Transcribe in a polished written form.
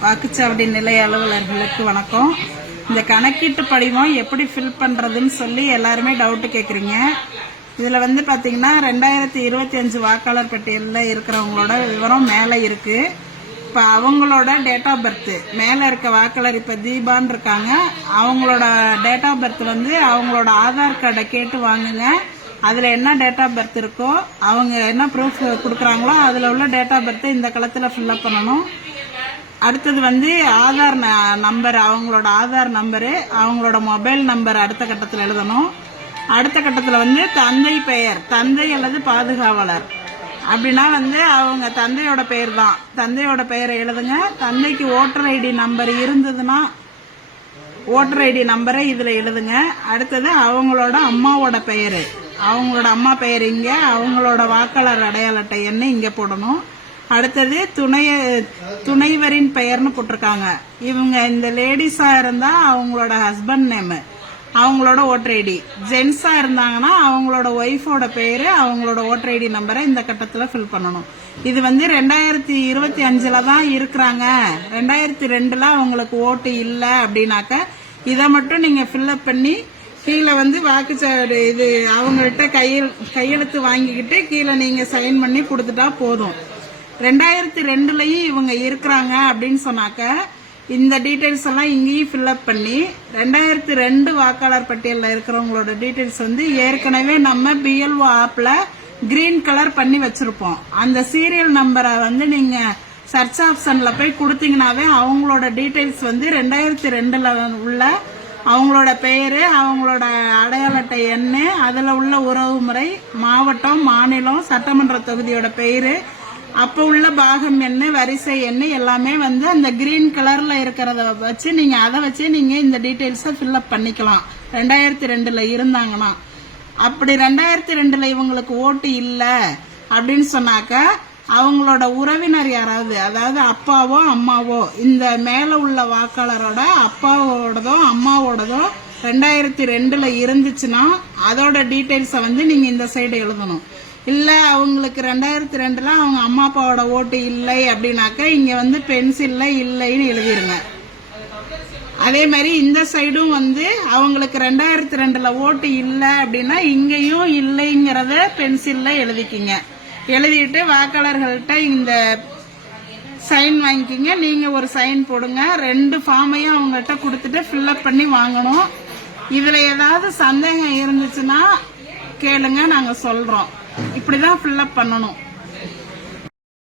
வாக்குச்சாவடி நிலைய அலுவலர்களுக்கு வணக்கம். இந்த கணக்கீட்டு படிவம் எப்படி ஃபில் பண்றதுன்னு சொல்லி எல்லாருமே டவுட் கேக்குறீங்க. இதுல பாத்தீங்கன்னா 2025 வாக்காளர் பட்டியலில் இருக்கிறவங்களோட விவரம் மேல இருக்கு. இப்ப அவங்களோட டேட் ஆஃப் பர்த் மேல இருக்க வாக்காளர் இப்ப தீபான்னு இருக்காங்க. அவங்களோட டேட் ஆஃப் பர்த் அவங்களோட ஆதார் கார்டை கேட்டு வாங்குங்க. அதுல என்ன டேட் ஆஃப் பர்த் இருக்கோ, அவங்க என்ன ப்ரூஃப் கொடுக்குறாங்களோ அதுல உள்ள டேட் ஆஃப் பர்த் இந்த களத்துல ஃபில்அப் பண்ணணும். அடுத்தது ஆதார் நம்பர், அவங்களோட ஆதார் நம்பரு, அவங்களோட மொபைல் நம்பர் அடுத்த கட்டத்தில் எழுதணும். அடுத்த கட்டத்தில் தந்தை பெயர், தந்தை அல்லது பாதுகாவலர் அப்படின்னா அவங்க தந்தையோட பெயர் தான். தந்தையோட பெயரை எழுதுங்க. தந்தைக்கு ஓட்டர் ஐடி நம்பர் இருந்ததுன்னா ஓட்டர் ஐடி நம்பரை இதுல எழுதுங்க. அடுத்தது அவங்களோட அம்மாவோட பெயரு, அவங்களோட அம்மா பெயர் இங்க, அவங்களோட வாக்காளர் அடையாள அட்டை எண்ணை இங்க போடணும். அடுத்தது துணைவரின் பெயர்னு போட்டிருக்காங்க. இவங்க இந்த லேடிஸா இருந்தா அவங்களோட ஹஸ்பண்ட் நேம், அவங்களோட ஓட்டர் ஐடி. ஜென்ஸா இருந்தாங்கன்னா அவங்களோட ஒய்ஃபோட பேரு, அவங்களோட ஓட்டர் ஐடி நம்பரை இந்த கட்டத்துல ஃபில் பண்ணணும். இது 2025 தான் இருக்கிறாங்க. 2002 அவங்களுக்கு ஓட்டு இல்லை அப்படின்னாக்க இதை மட்டும் நீங்க ஃபில்அப் பண்ணி கீழே வாக்குச்சாவடி இது அவங்கள்ட்ட கையெழுத்து வாங்கிக்கிட்டு கீழே நீங்க சைன் பண்ணி கொடுத்துட்டா போதும். 2002 இவங்க இருக்கிறாங்க அப்படின்னு சொன்னாக்க இந்த டீடைல்ஸ் எல்லாம் இங்கேயும் ஃபில்அப் பண்ணி 2002 வாக்காளர் பட்டியலில் இருக்கிறவங்களோட டீடைல்ஸ் ஏற்கனவே நம்ம பிஎல்ஓ ஆப்ல கிரீன் கலர் பண்ணி வச்சிருப்போம். அந்த சீரியல் நம்பரை நீங்க சர்ச் ஆப்ஷன்ல போய் கொடுத்தீங்கன்னாவே அவங்களோட டீடைல்ஸ் 2002 உள்ள அவங்களோட பெயரு, அவங்களோட அடையாள அட்டை எண்ணு, அதுல உள்ள உறவு முறை, மாவட்டம், மாநிலம், சட்டமன்ற தொகுதியோட பெயரு, அப்ப உள்ள பாகம் எண்ணு, வரிசை எண்ணு எல்லாமே அந்த கிரீன் கலர்ல இருக்கிறத வச்சு நீங்க அதை வச்சு நீங்க இந்த டீடைல்ஸை ஃபில்அப் பண்ணிக்கலாம். 2002 இருந்தாங்கன்னா. அப்படி 2002 இவங்களுக்கு ஓட்டு இல்லை அப்படின்னு சொன்னாக்க அவங்களோட உறவினர் யாராவது, அதாவது அப்பாவோ அம்மாவோ, இந்த மேல உள்ள வாக்காளரோட அப்பாவோடதோ அம்மாவோடதோ 2002 இருந்துச்சுன்னா அதோட டீடைல்ஸை நீங்க இந்த சைடு எழுதணும். இல்ல அவங்களுக்கு 2002 அவங்க அம்மா அப்பாவோட ஓட்டு இல்லை அப்படின்னாக்க இங்க பென்சில்ல இல்லைன்னு எழுதிருங்க. அதே மாதிரி இந்த சைடும் அவங்களுக்கு 2002 ஓட்டு இல்லை அப்படின்னா இங்கேயும் இல்லைங்கிறத பென்சில்ல எழுதிக்கிங்க. எழுதிட்டு வாக்காளர்கள்ட்ட இந்த சைன் வாங்கிக்கிங்க. நீங்க ஒரு சைன் போடுங்க. 2 ஃபார்மையும் அவங்கள்ட்ட கொடுத்துட்டு ஃபில்அப் பண்ணி வாங்கணும். இதுல ஏதாவது சந்தேகம் இருந்துச்சுன்னா கேளுங்க, நாங்க சொல்றோம். இப்படிதான் ஃபில்அப் பண்ணணும்.